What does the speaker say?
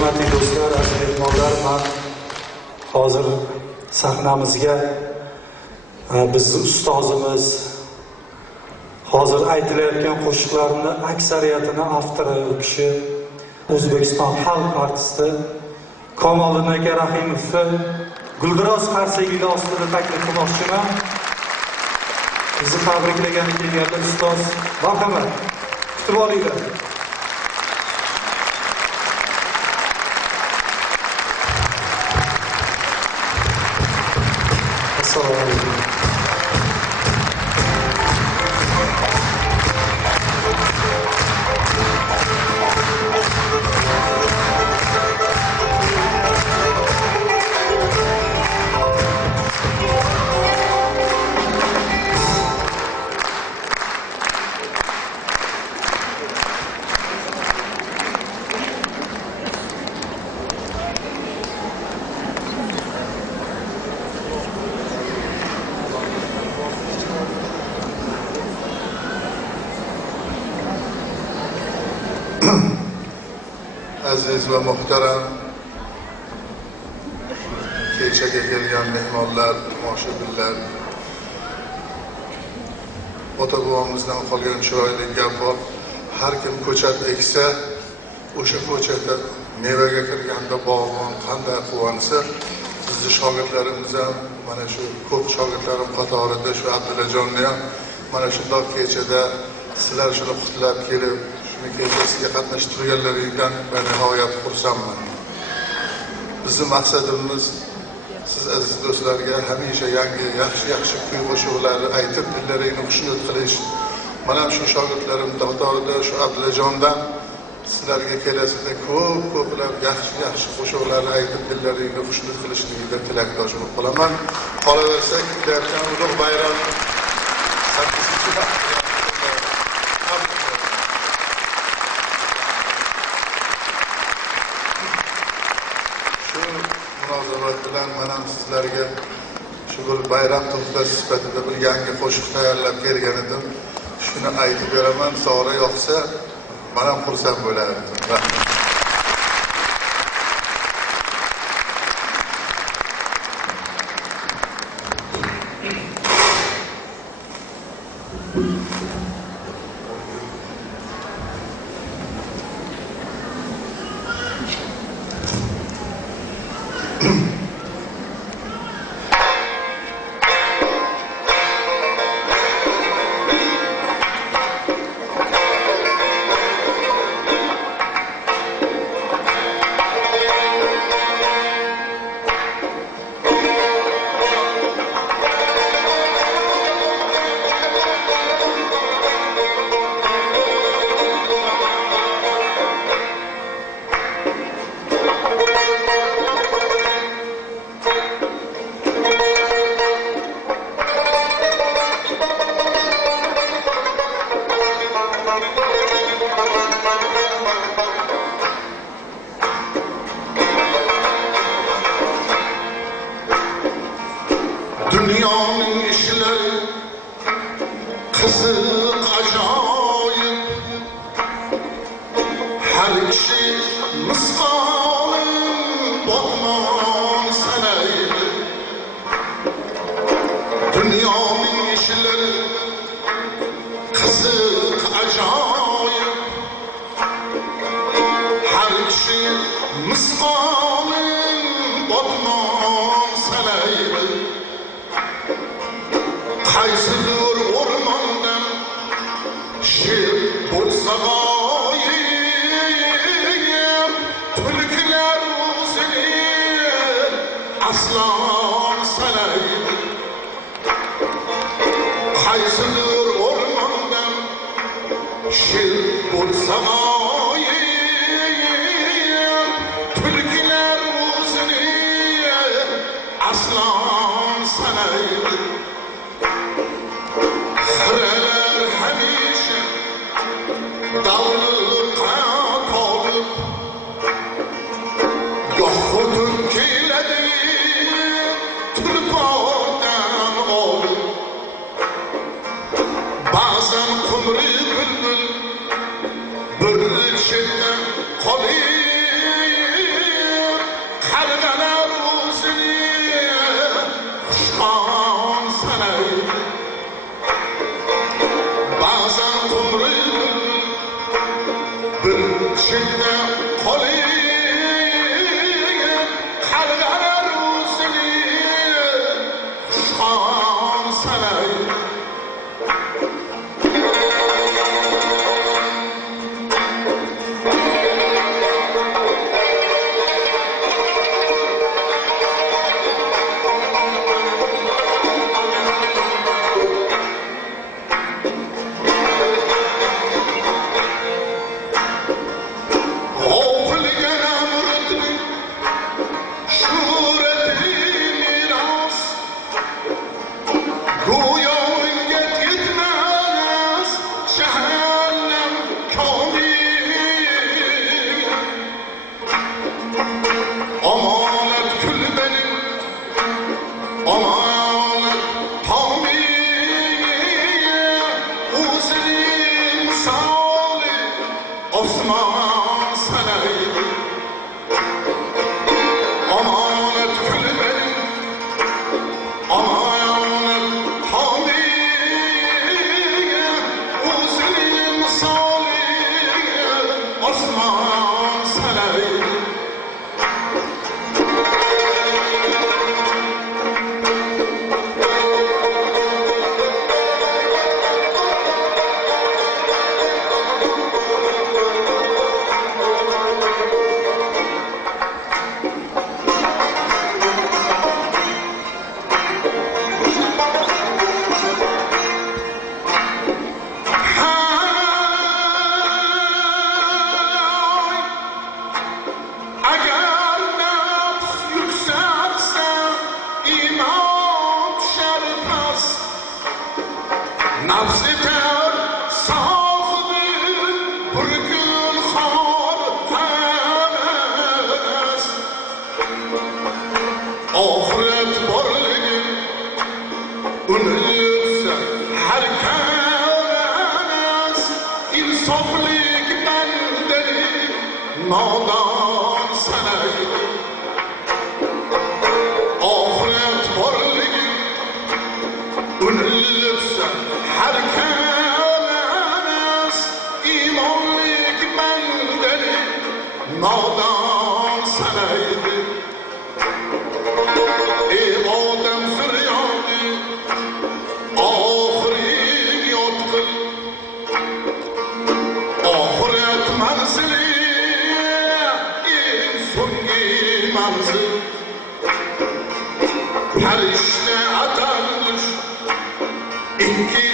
Hurmatli do'stlar, aziz mehmonlar, men hozir sahnamizga bizning ustozimiz hozir aytilayotgan qo'shiqlarning aksariyatini avtori u kishi O'zbekiston xalq artisti Kamoliddin aka Rahimovni guldiroz qarsagili ostida taklif qilmoqchiman. Bizni tabriklagani kelganda ustoz, marhamat, kutib olinglar. Assalomu alaykum. Aziz ve muhterem kechga kelgan mehmonlar, tomoshabinlar, ota-bobomizdan qolgan chiroyli gap bor. Har kim ko'chat eksa, o'sha ko'chatda mevaga kirganda bog'bon qanday quvonsa, bizni shogirdlarimiz ham mana shu ko'p shogirdlarim qatorida shu Abdullajonni ham mana shundoq kechada sizlar shuni qutlab kelib kechasiga qatnashib turganlaringizdan men nihoyat xursandman. Bizning maqsadimiz siz aziz do'stlarga hamisha yangi yaxshi kuy qo'shiqlarni aytib dillaringni xushnud qilish. Mana shu shogirdlarim qatorida shu Abdullajondan sizlarga kelasida ko'plab yaxshi qo'shiqlarni aytib dillaringni xushnud qilishligida tilakdosh bo'lib qolaman. Qolaversa kelayotgan ulug' bayram 8-chi bilan men ham sizlarga shu bir bayram tuhfasi sifatida bir yangi qo'shiq tayyorlab kelgan edim. Shuni aytib beraman, sog'ra yoqsa men ham xursand bo'lardim. Rahmat. Dünyanın işleri kızık acayip, her kişi mıskanın batman sanaydı. Dünyanın işleri kızık acayip, her kişi mıskanın batman sanaydı. Qaysidir o'rmondan sher bo'lsa g'oyib, tulkilar o'zini aslan sanaydi. Qaysidir o'rmondan sher bo'lsa g'oyib, tulkilar o'zini aslan sanaydi. Xiralar hamisha davliqa qolib, goh xudun keladi tulpordan olib, ba'zan qumri bulbul bir chetdan qolib, nafsi ter sahbi bir gün har heves ahiret borligi unutsa her kenes insoflik bendeni nadan sanaydı ahiret borligi unutsa her kenes imanlik bendeni nadan sanaydı ey Adem feryadı ahirin yotqin ahiret manzili en so'nggi manzil Perişte atanmış iki